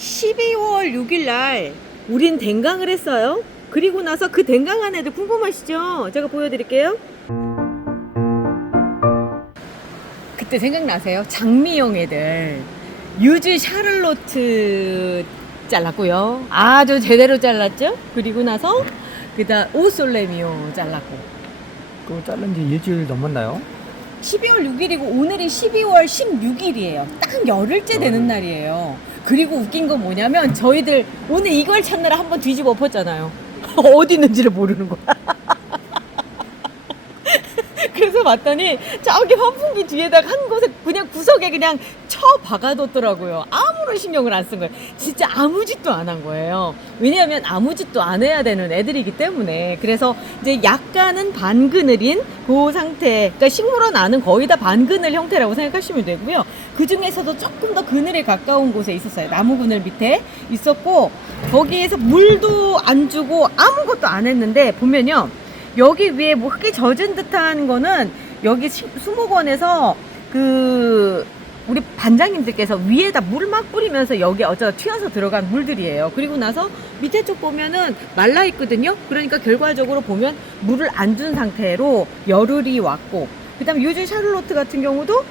12월 6일 날 우린 댕강을 했어요. 그리고 나서 그 댕강한 애들 궁금하시죠? 제가 보여드릴게요. 그때 생각나세요? 장미영 애들 유즈 샤를로트 잘랐고요. 아주 제대로 잘랐죠? 그리고 나서 그다음 오솔레미오 잘랐고. 그거 자른 지 일주일 넘었나요? 12월 6일이고 오늘이 12월 16일이에요. 딱 열흘째 되는 날이에요. 그리고 웃긴 건 뭐냐면 저희들 오늘 이걸 찾느라 한번 뒤집어 엎었잖아요. 어디 있는지를 모르는 거야. 그래서 봤더니 저기 환풍기 뒤에다가 한 곳에 그냥 구석에 그냥 쳐 박아뒀더라고요. 아무런 신경을 안 쓴 거예요. 진짜 아무 짓도 안 한 거예요. 왜냐하면 아무 짓도 안 해야 되는 애들이기 때문에. 그래서 이제 약간은 반그늘인 그 상태, 그러니까 식물원 안은 거의 다 반그늘 형태라고 생각하시면 되고요. 그 중에서도 조금 더 그늘에 가까운 곳에 있었어요. 나무 그늘 밑에 있었고, 거기에서 물도 안 주고 아무것도 안 했는데 보면요, 여기 위에 뭐 흙이 젖은 듯한 거는 여기 수목원에서 그 우리 반장님들께서 위에다 물 막 뿌리면서 여기 어쩌다 튀어서 들어간 물들이에요. 그리고 나서 밑에 쪽 보면은 말라 있거든요. 그러니까 결과적으로 보면 물을 안 준 상태로 열흘이 왔고, 그다음 유즈 샤를로트 같은 경우도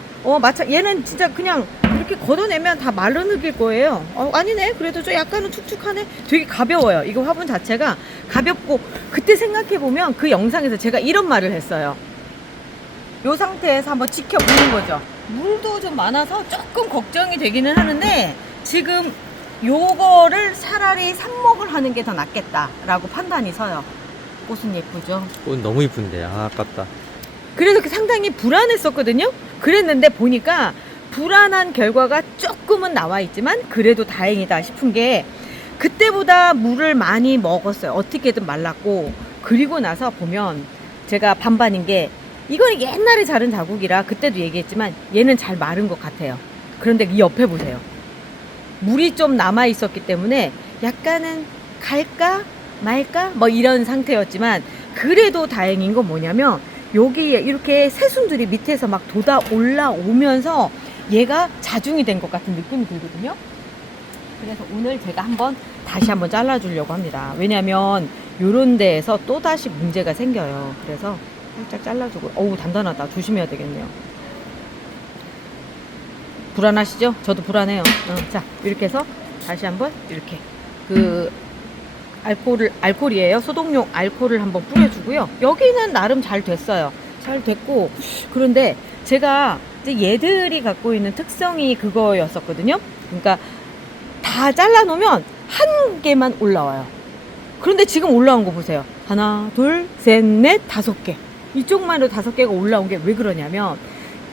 얘는 진짜 그냥 이렇게 걷어내면 다 마른 흙일 거예요. 아니네. 그래도 좀 약간은 툭툭하네. 되게 가벼워요. 이거 화분 자체가 가볍고, 그때 생각해보면 그 영상에서 제가 이런 말을 했어요. 이 상태에서 한번 지켜보는 거죠. 물도 좀 많아서 조금 걱정이 되기는 하는데, 지금 요거를 차라리 삽목을 하는 게 더 낫겠다라고 판단이 서요. 꽃은 예쁘죠? 꽃 너무 이쁜데 아깝다. 그래서 상당히 불안했었거든요. 그랬는데 보니까 불안한 결과가 조금은 나와 있지만 그래도 다행이다 싶은 게, 그때보다 물을 많이 먹었어요. 어떻게든 말랐고. 그리고 나서 보면 제가 반반인 게, 이거는 옛날에 자른 자국이라 그때도 얘기했지만 얘는 잘 마른 것 같아요. 그런데 이 옆에 보세요. 물이 좀 남아 있었기 때문에 약간은 갈까 말까 뭐 이런 상태였지만, 그래도 다행인 건 뭐냐면 여기에 이렇게 새순들이 밑에서 막 돋아 올라오면서 얘가 자중이 된 것 같은 느낌이 들거든요. 그래서 오늘 제가 다시 한번 잘라주려고 합니다. 왜냐면 요런 데에서 또 다시 문제가 생겨요. 그래서 살짝 잘라주고. 어우, 단단하다. 조심해야 되겠네요. 불안하시죠? 저도 불안해요. 자, 이렇게 해서 다시 한번 이렇게 알코올이에요. 소독용 알코올을 한번 뿌려주고요. 여기는 나름 잘 됐어요. 잘 됐고, 그런데 제가 이제 얘들이 갖고 있는 특성이 그거였었거든요. 그러니까 다 잘라놓으면 한 개만 올라와요. 그런데 지금 올라온 거 보세요. 하나, 둘, 셋, 넷, 5개. 이쪽만 해도 5개가 올라온 게 왜 그러냐면,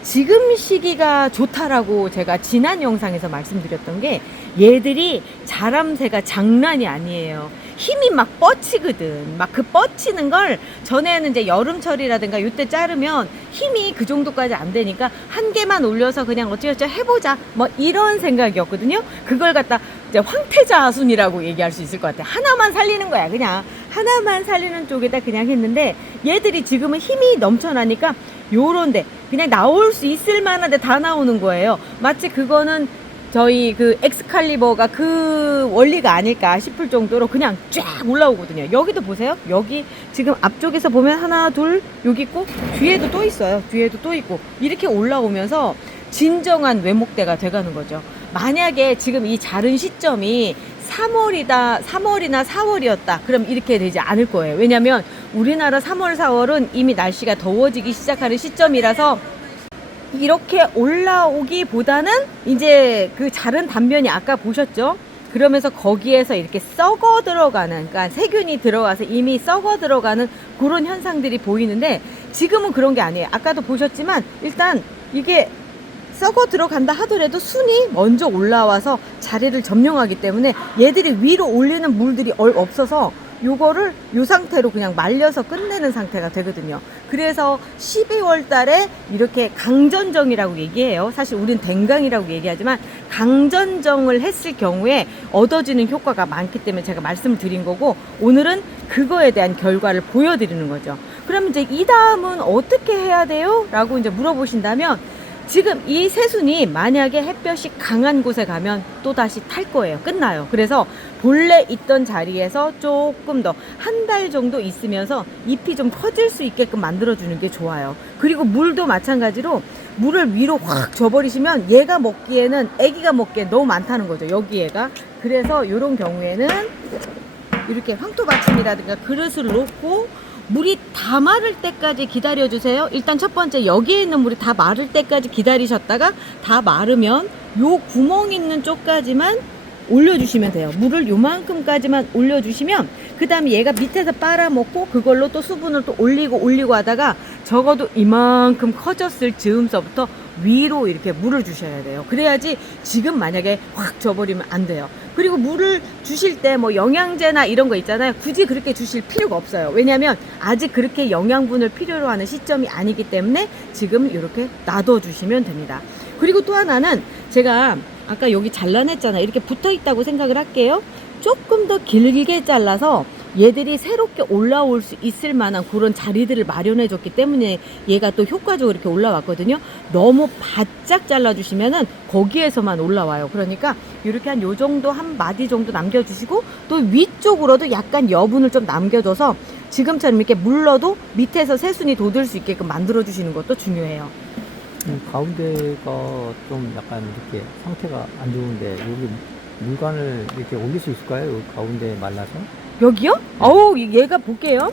지금 시기가 좋다라고 제가 지난 영상에서 말씀드렸던 게, 얘들이 자람새가 장난이 아니에요. 힘이 막 뻗치거든. 막 그 뻗치는 걸 전에는 이제 여름철이라든가 이때 자르면 힘이 그 정도까지 안 되니까 한 개만 올려서 그냥 어찌어찌 해보자, 뭐 이런 생각이었거든요. 그걸 갖다 이제 황태자순이라고 얘기할 수 있을 것 같아. 하나만 살리는 거야. 그냥 하나만 살리는 쪽에다 그냥 했는데, 얘들이 지금은 힘이 넘쳐나니까 요런데 그냥 나올 수 있을 만한데 다 나오는 거예요. 마치 그거는 저희 그 엑스칼리버가 그 원리가 아닐까 싶을 정도로 그냥 쫙 올라오거든요. 여기도 보세요. 여기 지금 앞쪽에서 보면 하나, 둘, 여기 있고, 뒤에도 또 있어요. 뒤에도 또 있고, 이렇게 올라오면서 진정한 외목대가 돼가는 거죠. 만약에 지금 이 자른 시점이 3월이나 4월이었다. 그럼 이렇게 되지 않을 거예요. 왜냐면 우리나라 3월, 4월은 이미 날씨가 더워지기 시작하는 시점이라서 이렇게 올라오기보다는 이제 그 자른 단면이 아까 보셨죠? 그러면서 거기에서 이렇게 썩어 들어가는, 그러니까 세균이 들어가서 이미 썩어 들어가는 그런 현상들이 보이는데, 지금은 그런 게 아니에요. 아까도 보셨지만 일단 이게 썩어 들어간다 하더라도 순이 먼저 올라와서 자리를 점령하기 때문에 얘들이 위로 올리는 물들이 없어서 요거를 요 상태로 그냥 말려서 끝내는 상태가 되거든요. 그래서 12월 달에 이렇게 강전정이라고 얘기해요. 사실 우린 댕강이라고 얘기하지만 강전정을 했을 경우에 얻어지는 효과가 많기 때문에 제가 말씀을 드린 거고, 오늘은 그거에 대한 결과를 보여드리는 거죠. 그럼 이제 이 다음은 어떻게 해야 돼요? 라고 이제 물어보신다면, 지금 이 새순이 만약에 햇볕이 강한 곳에 가면 또다시 탈 거예요. 끝나요. 그래서 본래 있던 자리에서 조금 더 한 달 정도 있으면서 잎이 좀 커질 수 있게끔 만들어주는 게 좋아요. 그리고 물도 마찬가지로 물을 위로 확 줘버리시면 얘가 먹기에는, 애기가 먹기에 너무 많다는 거죠. 여기에가. 그래서 이런 경우에는 이렇게 황토받침이라든가 그릇을 놓고 물이 다 마를 때까지 기다려 주세요. 일단 첫 번째 여기에 있는 물이 다 마를 때까지 기다리셨다가 다 마르면 요 구멍 있는 쪽까지만 올려주시면 돼요. 물을 요만큼까지만 올려주시면 그 다음에 얘가 밑에서 빨아먹고 그걸로 또 수분을 또 올리고 하다가 적어도 이만큼 커졌을 즈음서부터 위로 이렇게 물을 주셔야 돼요. 그래야지 지금 만약에 확 줘버리면 안 돼요. 그리고 물을 주실 때 뭐 영양제나 이런 거 있잖아요. 굳이 그렇게 주실 필요가 없어요. 왜냐하면 아직 그렇게 영양분을 필요로 하는 시점이 아니기 때문에 지금 이렇게 놔둬 주시면 됩니다. 그리고 또 하나는 제가 아까 여기 잘라냈잖아요. 이렇게 붙어 있다고 생각을 할게요. 조금 더 길게 잘라서 얘들이 새롭게 올라올 수 있을 만한 그런 자리들을 마련해 줬기 때문에 얘가 또 효과적으로 이렇게 올라왔거든요. 너무 바짝 잘라주시면은 거기에서만 올라와요. 그러니까 이렇게 한 요 정도, 한 마디 정도 남겨주시고 또 위쪽으로도 약간 여분을 좀 남겨줘서 지금처럼 이렇게 물러도 밑에서 새순이 돋을 수 있게끔 만들어 주시는 것도 중요해요. 가운데가 좀 약간 이렇게 상태가 안 좋은데 여기 물관을 이렇게 올릴 수 있을까요? 여기 가운데 말라서? 여기요? 어우, 얘가 볼게요.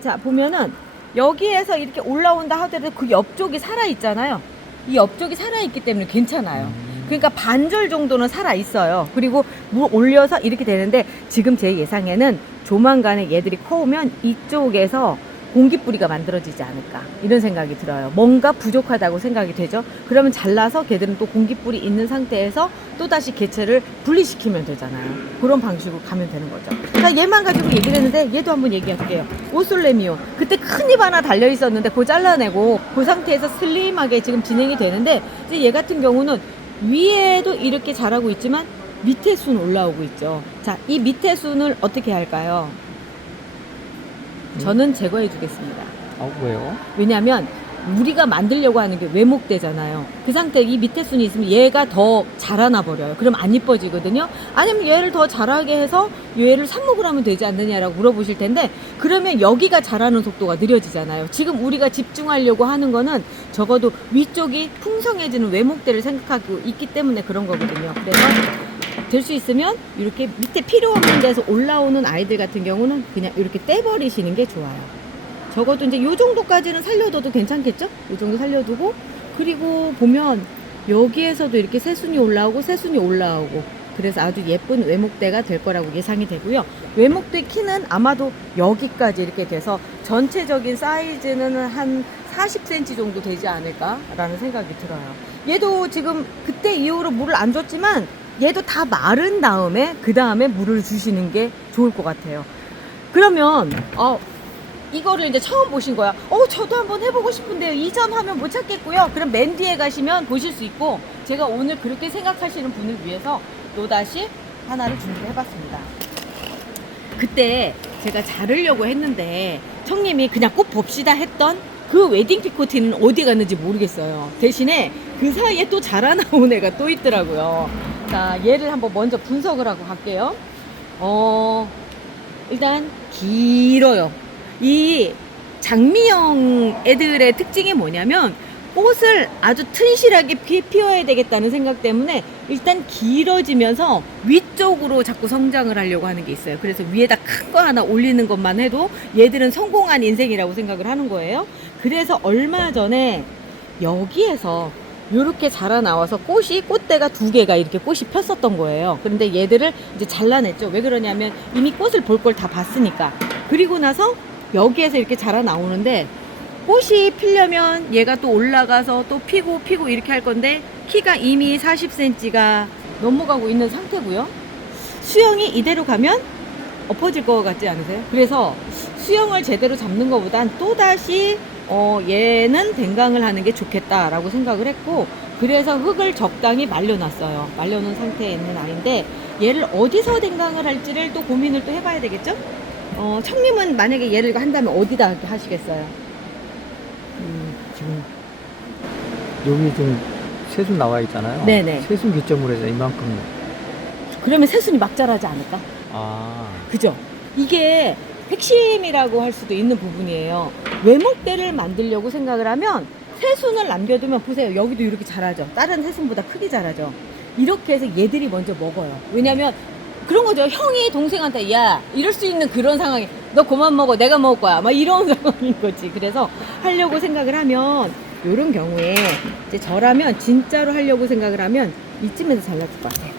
자, 보면은 여기에서 이렇게 올라온다 하더라도 그 옆쪽이 살아있잖아요. 이 옆쪽이 살아있기 때문에 괜찮아요. 그러니까 반절 정도는 살아있어요. 그리고 물 올려서 이렇게 되는데 지금 제 예상에는 조만간에 얘들이 커오면 이쪽에서 공기뿌리가 만들어지지 않을까 이런 생각이 들어요. 뭔가 부족하다고 생각이 되죠. 그러면 잘라서 걔들은 또 공기뿌리 있는 상태에서 또다시 개체를 분리시키면 되잖아요. 그런 방식으로 가면 되는 거죠. 자, 얘만 가지고 얘기를 했는데 얘도 한번 얘기할게요. 오솔레미오. 그때 큰 잎 하나 달려 있었는데 그거 잘라내고 그 상태에서 슬림하게 지금 진행이 되는데 이제 얘 같은 경우는 위에도 이렇게 자라고 있지만 밑에 순 올라오고 있죠. 자, 이 밑에 순을 어떻게 할까요? 저는 제거해 주겠습니다. 왜요? 왜냐하면 우리가 만들려고 하는 게 외목대잖아요. 그 상태에 이 밑에 순이 있으면 얘가 더 자라나 버려요. 그럼 안 이뻐지거든요. 아니면 얘를 더 자라게 해서 얘를 삽목을 하면 되지 않느냐라고 물어보실 텐데 그러면 여기가 자라는 속도가 느려지잖아요. 지금 우리가 집중하려고 하는 거는 적어도 위쪽이 풍성해지는 외목대를 생각하고 있기 때문에 그런 거거든요. 그래서 될 수 있으면 이렇게 밑에 필요 없는 데서 올라오는 아이들 같은 경우는 그냥 이렇게 떼버리시는 게 좋아요. 적어도 이제 요 정도까지는 살려둬도 괜찮겠죠? 요 정도 살려두고 그리고 보면 여기에서도 이렇게 새순이 올라오고 새순이 올라오고 그래서 아주 예쁜 외목대가 될 거라고 예상이 되고요. 외목대 키는 아마도 여기까지 이렇게 돼서 전체적인 사이즈는 한 40cm 정도 되지 않을까라는 생각이 들어요. 얘도 지금 그때 이후로 물을 안 줬지만 얘도 다 마른 다음에 그 다음에 물을 주시는 게 좋을 것 같아요. 그러면 이거를 이제 처음 보신 거야. 저도 한번 해보고 싶은데요. 이 점 하면 못 찾겠고요. 그럼 맨 뒤에 가시면 보실 수 있고 제가 오늘 그렇게 생각하시는 분을 위해서 또다시 하나를 준비를 해봤습니다. 그때 제가 자르려고 했는데 청님이 그냥 꼭 봅시다 했던 그 웨딩 피코티는 어디 갔는지 모르겠어요. 대신에 그 사이에 또 자라나온 애가 또 있더라고요. 자, 얘를 한번 먼저 분석을 하고 갈게요. 일단 길어요. 이 장미형 애들의 특징이 뭐냐면 꽃을 아주 튼실하게 피워야 되겠다는 생각 때문에 일단 길어지면서 위쪽으로 자꾸 성장을 하려고 하는 게 있어요. 그래서 위에다 큰 거 하나 올리는 것만 해도 얘들은 성공한 인생이라고 생각을 하는 거예요. 그래서 얼마 전에 여기에서 이렇게 자라 나와서 꽃대가 2개가 이렇게 꽃이 폈었던 거예요. 그런데 얘들을 이제 잘라냈죠. 왜 그러냐면 이미 꽃을 볼 걸 다 봤으니까. 그리고 나서 여기에서 이렇게 자라 나오는데 꽃이 피려면 얘가 또 올라가서 또 피고 이렇게 할 건데 키가 이미 40cm가 넘어가고 있는 상태고요. 수영이 이대로 가면 엎어질 것 같지 않으세요? 그래서 수영을 제대로 잡는 것보단 또다시 얘는 댕강을 하는 게 좋겠다라고 생각을 했고 그래서 흙을 적당히 말려놨어요. 말려놓은 상태에 있는 아이인데 얘를 어디서 댕강을 할지를 또 고민을 또 해봐야 되겠죠? 청님은 만약에 얘를 한다면 어디다 하시겠어요? 지금 여기 지금 새순 나와 있잖아요. 네네. 새순 기점으로 해서 이만큼. 그러면 새순이 막 자라지 않을까? 아, 그죠? 이게 핵심이라고 할 수도 있는 부분이에요. 외목대를 만들려고 생각을 하면 새순을 남겨두면 보세요. 여기도 이렇게 자라죠. 다른 새순보다 크게 자라죠. 이렇게 해서 얘들이 먼저 먹어요. 왜냐면 그런 거죠. 형이 동생한테 야 이럴 수 있는 그런 상황이 너 그만 먹어 내가 먹을 거야 막 이런 상황인 거지. 그래서 하려고 생각을 하면 이런 경우에 이제 저라면 진짜로 하려고 생각을 하면 이쯤에서 잘라줄 것 같아요.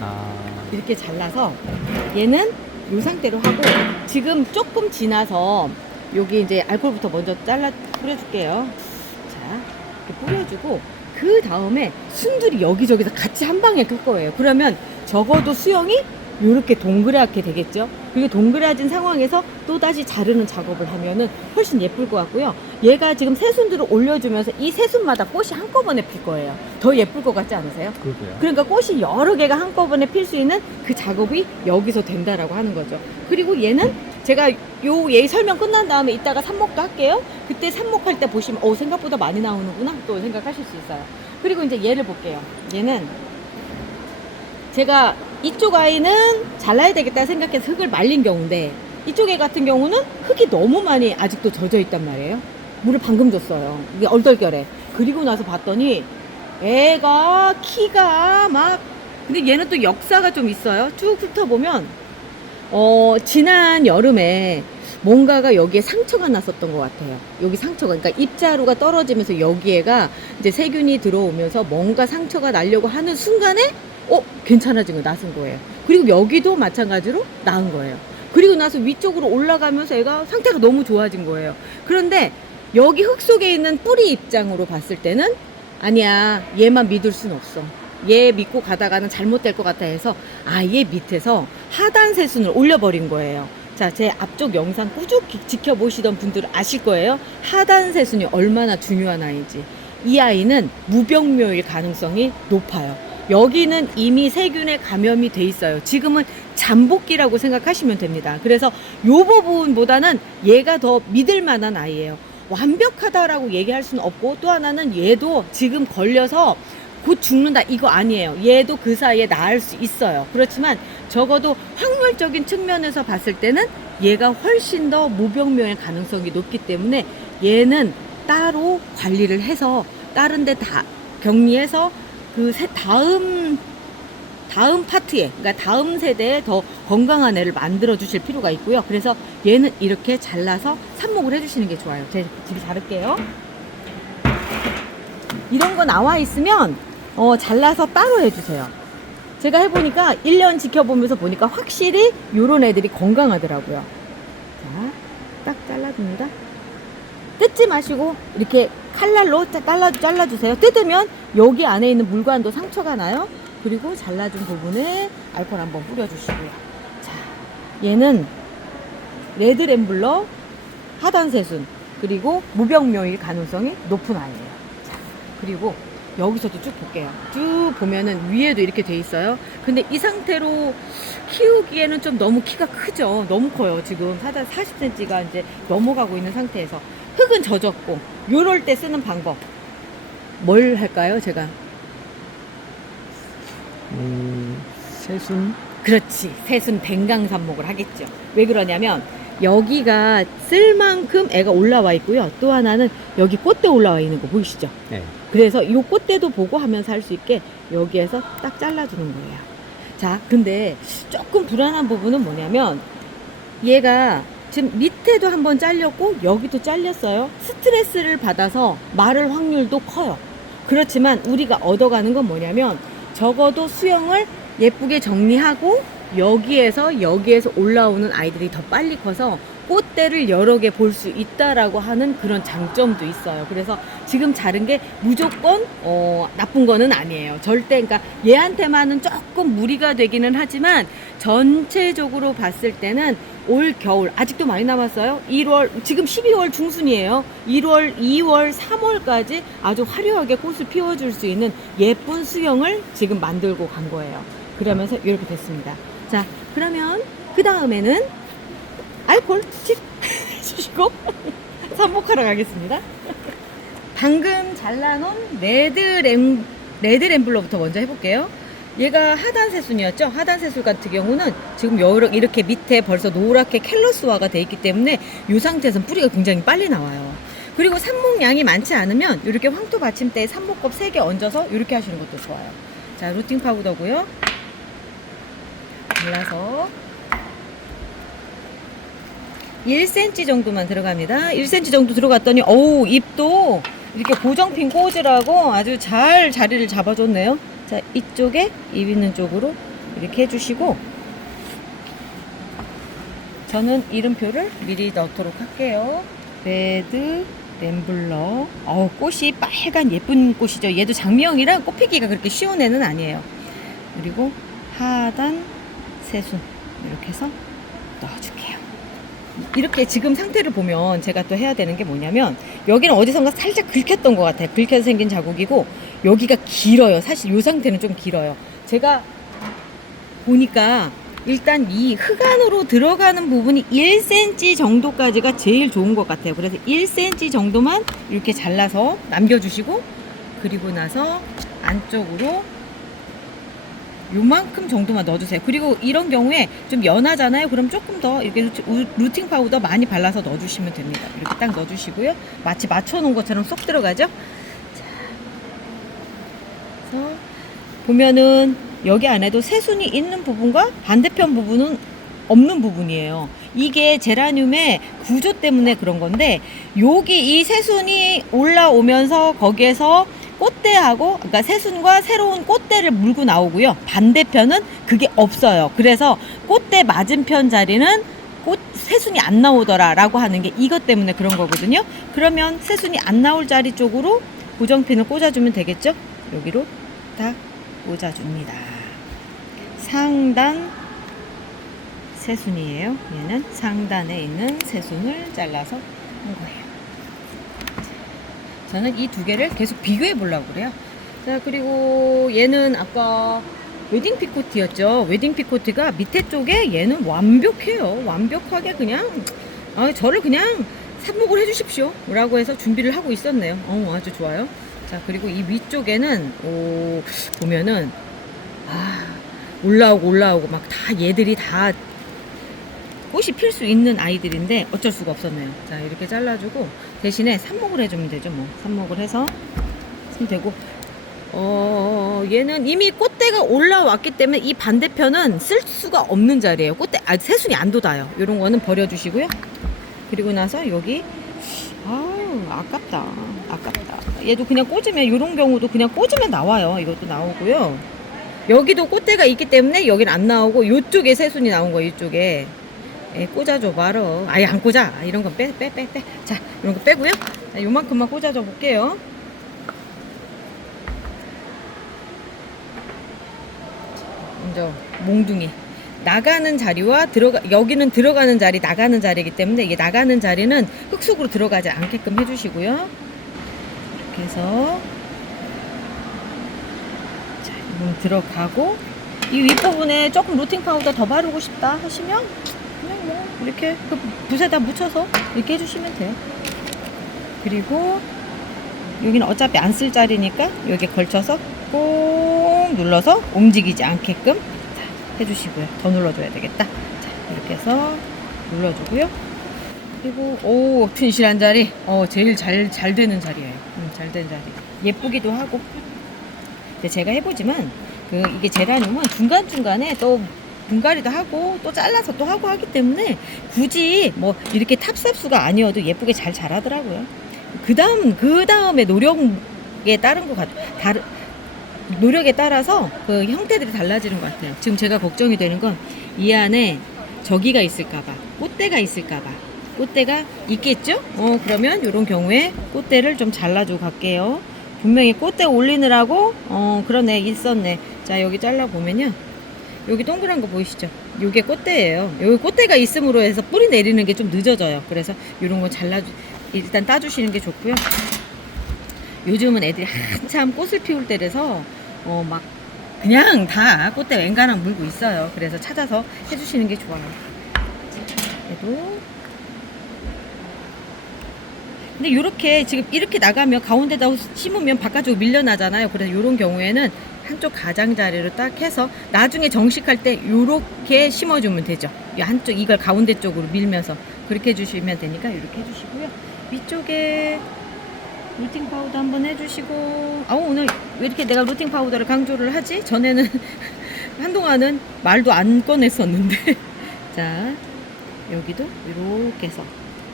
아, 이렇게 잘라서 얘는 이 상태로 하고 지금 조금 지나서 여기 이제 알코올부터 먼저 잘라 뿌려줄게요. 자 이렇게 뿌려주고 그 다음에 순들이 여기저기서 같이 한 방에 클 거예요. 그러면 적어도 수영이 이렇게 동그랗게 되겠죠. 그리고 동그라진 상황에서 또 다시 자르는 작업을 하면은 훨씬 예쁠 것 같고요. 얘가 지금 새순들을 올려주면서 이 새순마다 꽃이 한꺼번에 필 거예요. 더 예쁠 것 같지 않으세요? 그러게요. 그러니까 꽃이 여러 개가 한꺼번에 필 수 있는 그 작업이 여기서 된다라고 하는 거죠. 그리고 얘는 제가 얘 설명 끝난 다음에 이따가 삽목도 할게요. 그때 삽목할 때 보시면 생각보다 많이 나오는구나 또 생각하실 수 있어요. 그리고 이제 얘를 볼게요. 얘는 제가 이쪽 아이는 잘라야 되겠다 생각해서 흙을 말린 경우인데 이쪽 애 같은 경우는 흙이 너무 많이 아직도 젖어 있단 말이에요. 물을 방금 줬어요. 이게 얼떨결에. 그리고 나서 봤더니 애가 키가 막 근데 얘는 또 역사가 좀 있어요. 쭉 훑어보면 지난 여름에 뭔가가 여기에 상처가 났었던 것 같아요. 여기 상처가 그러니까 입자루가 떨어지면서 여기에가 이제 세균이 들어오면서 뭔가 상처가 나려고 하는 순간에 괜찮아진 거 나은 거예요. 그리고 여기도 마찬가지로 나은 거예요. 그리고 나서 위쪽으로 올라가면서 애가 상태가 너무 좋아진 거예요. 그런데 여기 흙 속에 있는 뿌리 입장으로 봤을 때는 아니야 얘만 믿을 순 없어. 얘 믿고 가다가는 잘못될 것 같아 해서 아예 밑에서 하단 새순을 올려버린 거예요. 자, 제 앞쪽 영상 꾸준히 지켜보시던 분들은 아실 거예요. 하단 새순이 얼마나 중요한 아이인지. 이 아이는 무병묘일 가능성이 높아요. 여기는 이미 세균에 감염이 돼 있어요. 지금은 잠복기라고 생각하시면 됩니다. 그래서 요 부분보다는 얘가 더 믿을 만한 아이예요. 완벽하다라고 얘기할 수는 없고 또 하나는 얘도 지금 걸려서 곧 죽는다 이거 아니에요. 얘도 그 사이에 나을 수 있어요. 그렇지만 적어도 확률적인 측면에서 봤을 때는 얘가 훨씬 더 무병묘일 가능성이 높기 때문에 얘는 따로 관리를 해서 다른 데 다 격리해서 그 다음 파트에 그러니까 다음 세대에 더 건강한 애를 만들어 주실 필요가 있고요. 그래서 얘는 이렇게 잘라서 삽목을 해 주시는 게 좋아요. 제가 집이 자를게요. 이런 거 나와 있으면 잘라서 따로 해주세요. 제가 해보니까 1년 지켜보면서 보니까 확실히 요런 애들이 건강하더라고요. 자, 딱 잘라줍니다. 뜯지 마시고 이렇게 칼날로 잘라주세요. 뜯으면 여기 안에 있는 물관도 상처가 나요. 그리고 잘라준 부분에 알코올 한번 뿌려주시고요. 자, 얘는 레드램블러, 하단새순, 그리고 무병묘일 가능성이 높은 아이예요. 자, 그리고 여기서도 쭉 볼게요. 쭉 보면은 위에도 이렇게 돼 있어요. 근데 이 상태로 키우기에는 좀 너무 키가 크죠. 너무 커요. 지금 40cm가 이제 넘어가고 있는 상태에서 흙은 젖었고 요럴 때 쓰는 방법 뭘 할까요? 제가 새순. 그렇지. 새순 뱅강삽목을 하겠죠. 왜 그러냐면 여기가 쓸 만큼 애가 올라와 있고요. 또 하나는 여기 꽃대 올라와 있는 거 보이시죠? 네. 그래서 이 꽃대도 보고 하면서 할 수 있게 여기에서 딱 잘라주는 거예요. 자, 근데 조금 불안한 부분은 뭐냐면 얘가 지금 밑에도 한번 잘렸고 여기도 잘렸어요. 스트레스를 받아서 마를 확률도 커요. 그렇지만 우리가 얻어가는 건 뭐냐면 적어도 수영을 예쁘게 정리하고 여기에서 올라오는 아이들이 더 빨리 커서 꽃대를 여러 개 볼 수 있다라고 하는 그런 장점도 있어요. 그래서 지금 자른 게 무조건 나쁜 거는 아니에요. 절대 그러니까 얘한테만은 조금 무리가 되기는 하지만 전체적으로 봤을 때는 올 겨울 아직도 많이 남았어요. 1월 지금 12월 중순이에요. 1월, 2월, 3월까지 아주 화려하게 꽃을 피워줄 수 있는 예쁜 수영을 지금 만들고 간 거예요. 그러면서 이렇게 됐습니다. 자, 그러면 그 다음에는 알코올 칩 주시고 삽목하러 가겠습니다. 방금 잘라놓은 레드 램블러부터 먼저 해볼게요. 얘가 하단 새순이었죠. 하단 새순 같은 경우는 지금 이렇게 밑에 벌써 노랗게 캘러스화가 돼 있기 때문에 이 상태에서는 뿌리가 굉장히 빨리 나와요. 그리고 삽목량이 많지 않으면 이렇게 황토 받침대에 삽목컵 3개 얹어서 이렇게 하시는 것도 좋아요. 자, 루팅 파우더고요. 발라서 1cm 정도만 들어갑니다. 1cm 정도 들어갔더니 어우, 잎도 이렇게 고정핀 꽂으라고 아주 잘 자리를 잡아줬네요. 자, 이쪽에 잎 있는 쪽으로 이렇게 해주시고, 저는 이름표를 미리 넣도록 할게요. 레드 램블러. 꽃이 빨간 예쁜 꽃이죠. 얘도 장미형이라 꽃피기가 그렇게 쉬운 애는 아니에요. 그리고 하단 새순 이렇게 해서 넣어줄게요. 이렇게 지금 상태를 보면 제가 또 해야 되는 게 뭐냐면, 여기는 어디선가 살짝 긁혔던 것 같아요. 긁혀서 생긴 자국이고, 여기가 길어요. 사실 이 상태는 좀 길어요. 제가 보니까 일단 이 흙 안으로 들어가는 부분이 1cm 정도까지가 제일 좋은 것 같아요. 그래서 1cm 정도만 이렇게 잘라서 남겨주시고, 그리고 나서 안쪽으로 요만큼 정도만 넣어주세요. 그리고 이런 경우에 좀 연하잖아요. 그럼 조금 더 이렇게 루팅 파우더 많이 발라서 넣어주시면 됩니다. 이렇게 딱 넣어주시고요. 마치 맞춰놓은 것처럼 쏙 들어가죠. 자, 그래서 보면은 여기 안에도 새순이 있는 부분과 반대편 부분은 없는 부분이에요. 이게 제라늄의 구조 때문에 그런 건데, 여기 이 새순이 올라오면서 거기에서 꽃대하고, 그러니까 새순과 새로운 꽃대를 물고 나오고요. 반대편은 그게 없어요. 그래서 꽃대 맞은편 자리는 새순이 안 나오더라 라고 하는 게 이것 때문에 그런 거거든요. 그러면 새순이 안 나올 자리 쪽으로 고정핀을 꽂아주면 되겠죠. 여기로 다 꽂아줍니다. 상단 새순이에요. 얘는 상단에 있는 새순을 잘라서 한 거예요. 저는 이 두 개를 계속 비교해 보려고 그래요. 자, 그리고 얘는 아까 웨딩 피코티였죠. 웨딩 피코티가 밑에 쪽에 얘는 완벽해요. 완벽하게 그냥 저를 그냥 삽목을 해주십시오 라고 해서 준비를 하고 있었네요. 아주 좋아요. 자, 그리고 이 위쪽에는 보면은 올라오고 막 다 얘들이 다 꽃이 필 수 있는 아이들인데 어쩔 수가 없었네요. 자, 이렇게 잘라주고 대신에 삽목을 해주면 되죠. 뭐 삽목을 해서 하면 되고, 얘는 이미 꽃대가 올라왔기 때문에 이 반대편은 쓸 수가 없는 자리예요. 꽃대 새순이 안 돋아요. 이런 거는 버려주시고요. 그리고 나서 여기 아깝다. 얘도 그냥 꽂으면, 이런 경우도 그냥 꽂으면 나와요. 이것도 나오고요. 여기도 꽃대가 있기 때문에 여긴 안 나오고, 이쪽에 새순이 나온 거예요. 이쪽에. 꽂아줘 봐라. 아예 안 꽂아. 이런 건 빼. 자, 이런 거 빼고요. 자, 요만큼만 꽂아줘 볼게요. 먼저 몽둥이 나가는 자리와 여기는 들어가는 자리, 나가는 자리이기 때문에 이게 나가는 자리는 흙 속으로 들어가지 않게끔 해주시고요. 이렇게 해서 자, 이건 들어가고, 이 윗부분에 조금 루팅 파우더 더 바르고 싶다 하시면 그냥 뭐 이렇게 그 붓에다 묻혀서 이렇게 해주시면 돼요. 그리고 여기는 어차피 안 쓸 자리니까 여기에 걸쳐서 꾹 눌러서 움직이지 않게끔 해주시고요. 더 눌러줘야 되겠다. 자, 이렇게 해서 눌러주고요. 그리고 튼실한 자리, 제일 잘 되는 자리예요. 잘 되는 자리. 예쁘기도 하고. 근데 제가 해보지만 이게 제라늄은 중간중간에 또 분갈이도 하고 또 잘라서 또 하고 하기 때문에 굳이 뭐 이렇게 탑삽수가 아니어도 예쁘게 잘 자라더라고요. 그 다음에 노력에 따른 것 같아요. 노력에 따라서 그 형태들이 달라지는 것 같아요. 지금 제가 걱정이 되는 건 이 안에 저기가 있을까봐, 꽃대가 있을까봐. 꽃대가 있겠죠? 그러면 이런 경우에 꽃대를 좀 잘라주고 갈게요. 분명히 꽃대 올리느라고 그러네, 있었네. 자, 여기 잘라보면요, 여기 동그란 거 보이시죠? 요게 꽃대예요. 여기 꽃대가 있음으로 해서 뿌리 내리는 게 좀 늦어져요. 그래서 이런 거 일단 따주시는 게 좋고요. 요즘은 애들이 한참 꽃을 피울 때라서 막 그냥 다 꽃대 웬간한 물고 있어요. 그래서 찾아서 해주시는 게 좋아요. 얘도 근데 이렇게 지금 이렇게 나가면 가운데다 심으면 바깥쪽으로 밀려나잖아요. 그래서 이런 경우에는 한쪽 가장자리로 딱 해서 나중에 정식할 때 이렇게 심어주면 되죠. 이 한쪽 이걸 가운데 쪽으로 밀면서 그렇게 해주시면 되니까 이렇게 해주시고요. 위쪽에 루팅 파우더 한번 해주시고, 오늘 왜 이렇게 내가 루팅 파우더를 강조를 하지? 전에는 한동안은 말도 안 꺼냈었는데 자, 여기도 이렇게 해서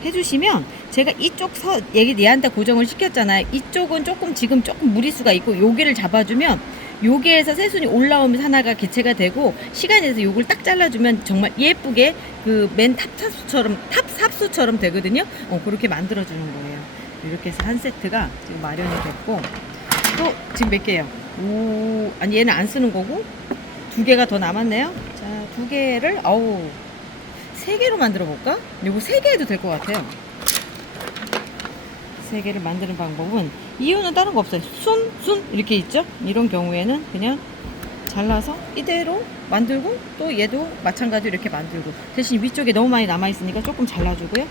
해주시면 제가 이쪽 얘한테 고정을 시켰잖아요. 이쪽은 지금 조금 무리수가 있고 여기를 잡아주면 여기에서 새순이 올라오면서 하나가 개체가 되고, 시간이 돼서 요걸 딱 잘라주면 정말 예쁘게 그 맨 탑삽수처럼 되거든요. 그렇게 만들어주는 거예요. 이렇게 해서 한 세트가 지금 마련이 됐고, 또 지금 몇 개예요? 아니 얘는 안 쓰는 거고 2개가 더 남았네요. 자, 2개를 3개로 만들어 볼까? 요거 3개 해도 될 것 같아요. 3개를 만드는 방법은 이유는 다른 거 없어요. 순 이렇게 있죠? 이런 경우에는 그냥 잘라서 이대로 만들고, 또 얘도 마찬가지로 이렇게 만들고, 대신 위쪽에 너무 많이 남아 있으니까 조금 잘라주고요.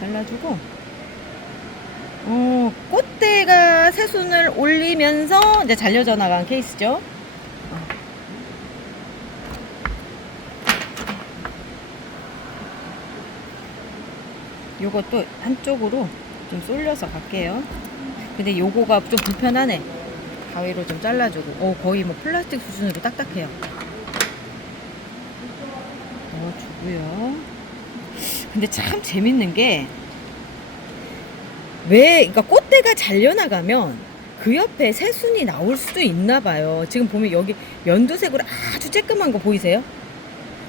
잘라주고 꽃대가 새순을 올리면서 이제 잘려져 나간 케이스죠. 요것도 한쪽으로 좀 쏠려서 갈게요. 근데 요거가 좀 불편하네. 가위로 좀 잘라주고. 거의 뭐 플라스틱 수준으로 딱딱해요. 넣어주고요. 근데 참 재밌는 게, 그러니까 꽃대가 잘려나가면 그 옆에 새순이 나올 수도 있나 봐요. 지금 보면 여기 연두색으로 아주 쬐끄만 거 보이세요?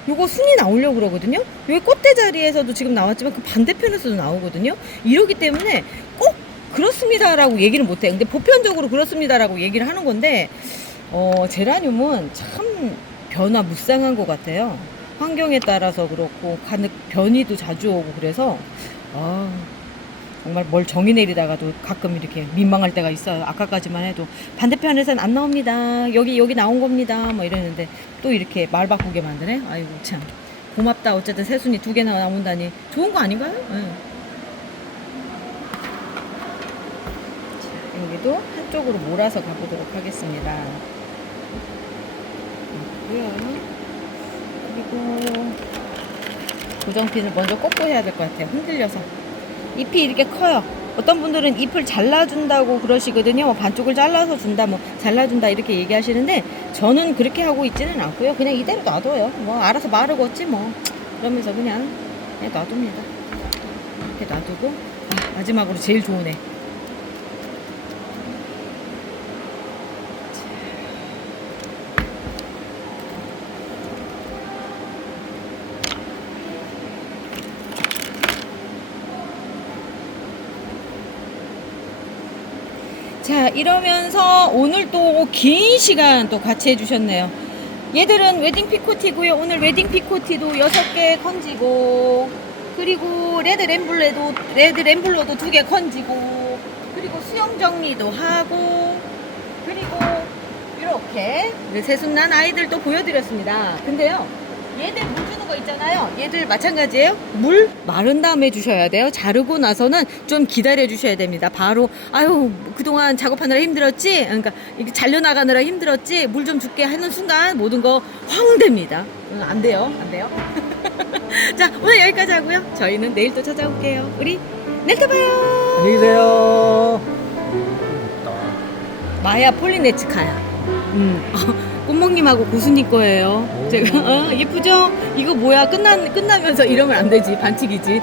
요거 순이 나오려고 그러거든요. 여기 꽃대 자리에서도 지금 나왔지만 그 반대편에서도 나오거든요. 이러기 때문에 꼭 그렇습니다라고 얘기를 못해요. 근데 보편적으로 그렇습니다라고 얘기를 하는 건데, 제라늄은 참 변화무쌍한 것 같아요. 환경에 따라서 그렇고 변이도 자주 오고, 그래서 정말 뭘 정의 내리다가도 가끔 이렇게 민망할 때가 있어요. 아까까지만 해도 반대편에서는 안 나옵니다. 여기 나온 겁니다. 뭐 이랬는데 또 이렇게 말 바꾸게 만드네. 아이고 참 고맙다. 어쨌든 새순이 2개나 나온다니 좋은 거 아닌가요? 네. 자, 여기도 한쪽으로 몰아서 가보도록 하겠습니다. 그리고 고정핀을 먼저 꽂고 해야 될 것 같아요. 흔들려서. 잎이 이렇게 커요. 어떤 분들은 잎을 잘라준다고 그러시거든요. 뭐 반쪽을 잘라서 준다, 뭐 잘라준다 이렇게 얘기하시는데, 저는 그렇게 하고 있지는 않고요. 그냥 이대로 놔둬요. 뭐 알아서 마르겠지 뭐. 그러면서 그냥 놔둡니다. 이렇게 놔두고, 마지막으로 제일 좋은 애. 자, 이러면서 오늘 또 긴 시간 또 같이 해주셨네요. 얘들은 웨딩 피코티고요. 오늘 웨딩 피코티도 6개 건지고, 그리고 레드 램블러도 2개 건지고, 그리고 수영 정리도 하고, 그리고 이렇게 새순난 아이들도 보여드렸습니다. 근데요, 얘들 물 주는 거 있잖아요. 얘들 마찬가지예요. 물 마른 다음에 주셔야 돼요. 자르고 나서는 좀 기다려 주셔야 됩니다. 바로 그동안 작업하느라 힘들었지, 그러니까 이게 잘려나가느라 힘들었지, 물 좀 줄게 하는 순간 모든 거 황 됩니다. 안 돼요. 자, 오늘 여기까지 하고요. 저희는 내일 또 찾아올게요. 우리 내일 또 봐요. 안녕히 계세요. 마야 폴리네츠카야. 꽃목님하고 고수님 거예요. 제가 예쁘죠? 이거 뭐야? 끝나면서 이러면 안 되지. 반칙이지.